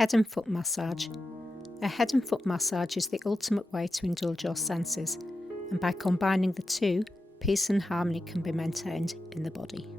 Head and foot massage. A head and foot massage is the ultimate way to indulge your senses, and by combining the two, peace and harmony can be maintained in the body.